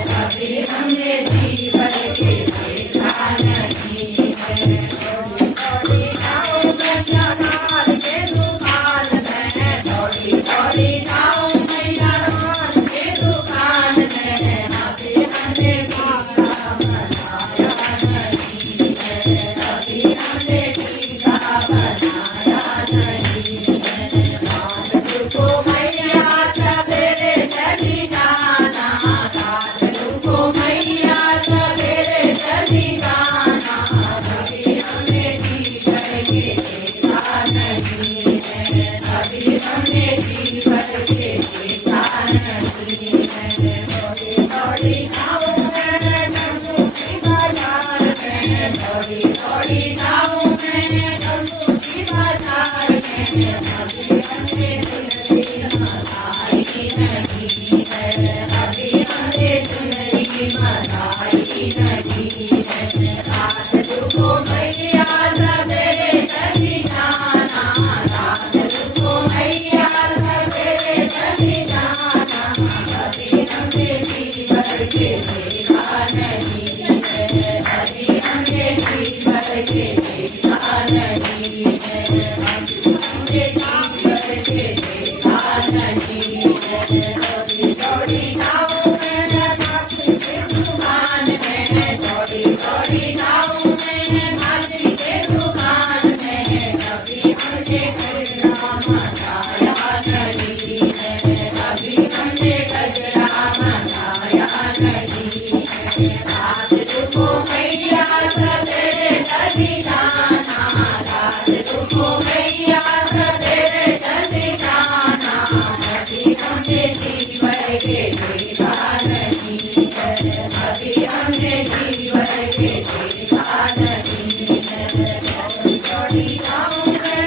अभी हमने जीवन के देखा नहीं है। दौड़ी जाऊं मैं जहान के दुकान में, दौड़ी दौड़ी जाऊं मैं जहान के दुकान में, अभी हमने टीका बनाया नहीं है। अभी हमने टीका बनाया नहीं है। रात को मैया सवेरे चली जाना, रात को मैया सवेरे चली जाना, अभी हमने जीवन के देखा नहीं है। अभी हमने जीवन के देखा नहीं है। दौड़ी दौड़ी जाऊं मैं जम्मू की बाजार में, दौड़ी दौड़ी जाऊं मैं जम्मू की बाजार में, अभी हमने चुनरी मंगाई नहीं है। अभी हमने चुनरी मंगाई नहीं है। रात को मैया सवेरे चली जाना, रात को मैया सवेरे चली जाना, अभी हमने जीवन के देखा नहीं है। अभी हमने जीवन के देखा नहीं है। हमने जीवन के देखा नहीं है। दौड़ी दौड़ी जाऊं मैं मासी के दुकान में, दौड़ी दौड़ी जाऊं मैं मासी के दुकान में, अभी हमने गजरा मंगाया नहीं है। अभी हमने गजरा मंगाया नहीं है। रात को मैया सवेरे चली जाना, रात को मैया सवेरे चली जाना, अभी हमने जीवन के देखा नहीं है। अभी हमने जीवन के देखा नहीं है। दौड़ी जाऊं मैं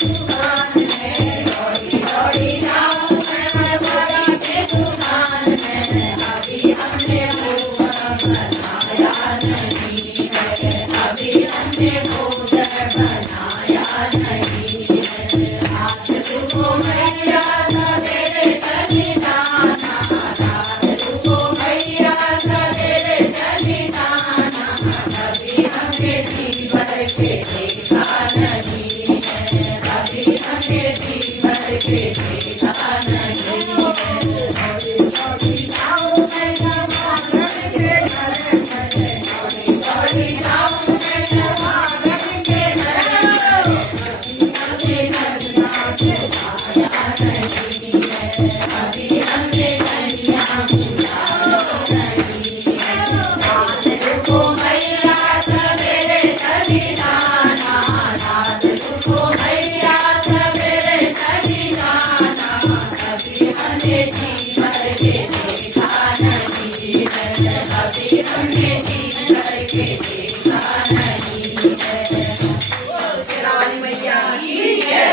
दुकान में, दौड़ी दौड़ी जाऊं मैं बड़ी के दुकान में, अभी हमने भोजन बनाया नहीं है। अभी हमने भोजन बनाया नहीं है। रात को मैया सवेरे चली जाना, रात को मैया सवेरे चली जाना, अभी हमने जीवन के देखा नहीं है। अभी हमने जीवन के देखा नहीं है। दौड़ी जाऊं मैं जवान के घर में, दौड़ी दौड़ी जाऊं मैं जवान के घर में, अभी हमने गजरा नहीं है। अभी हमने कन्या बुलाया नहीं है। रात को मैया सवेरे चली जाना, रात को मैया सवेरे चली जाना, अभी हमने जीवन के देखा नहीं है। अभी हमने जीवन के देखा नहीं है। शेरावाली मैया की जय।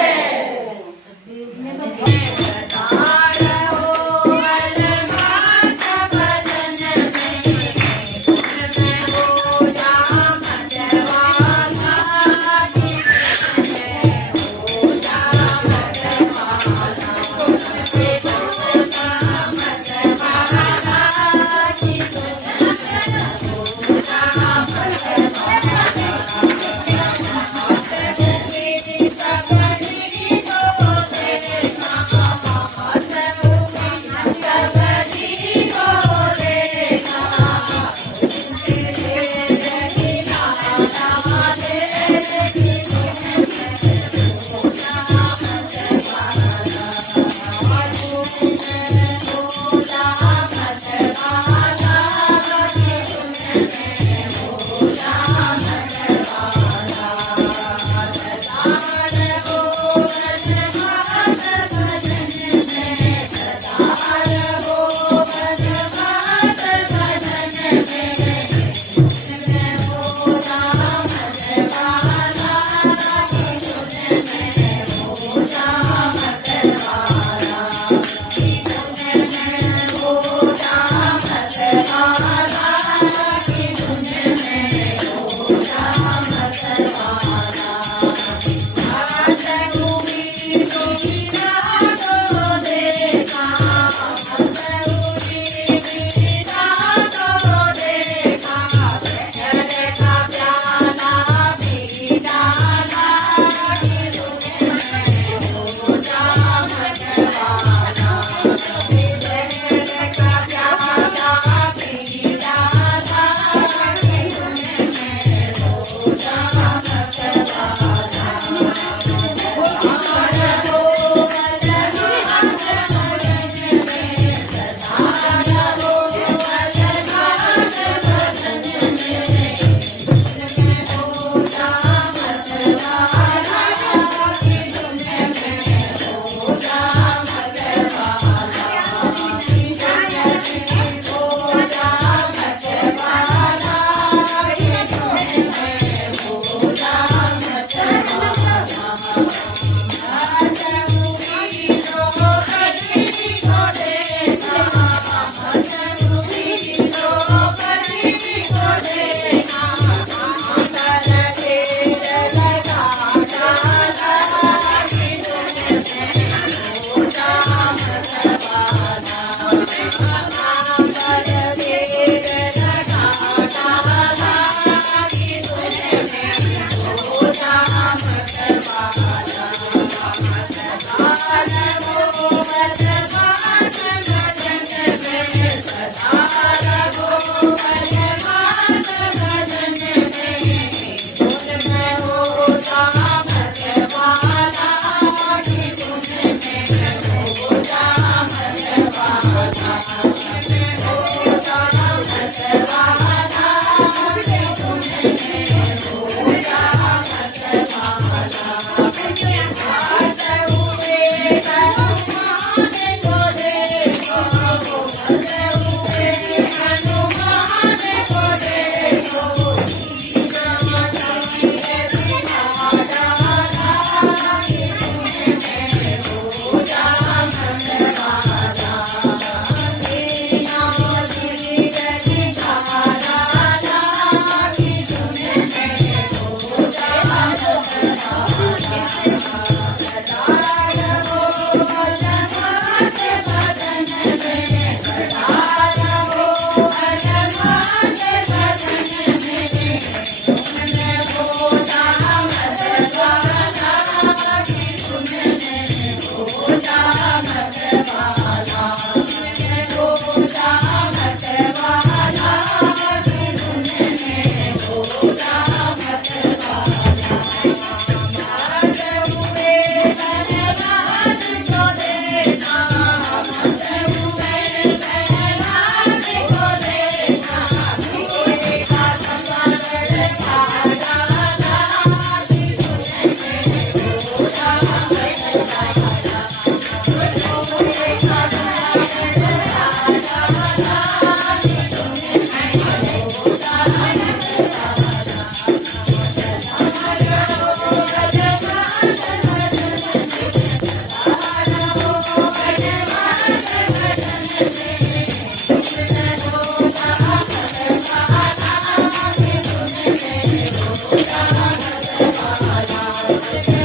Thank you.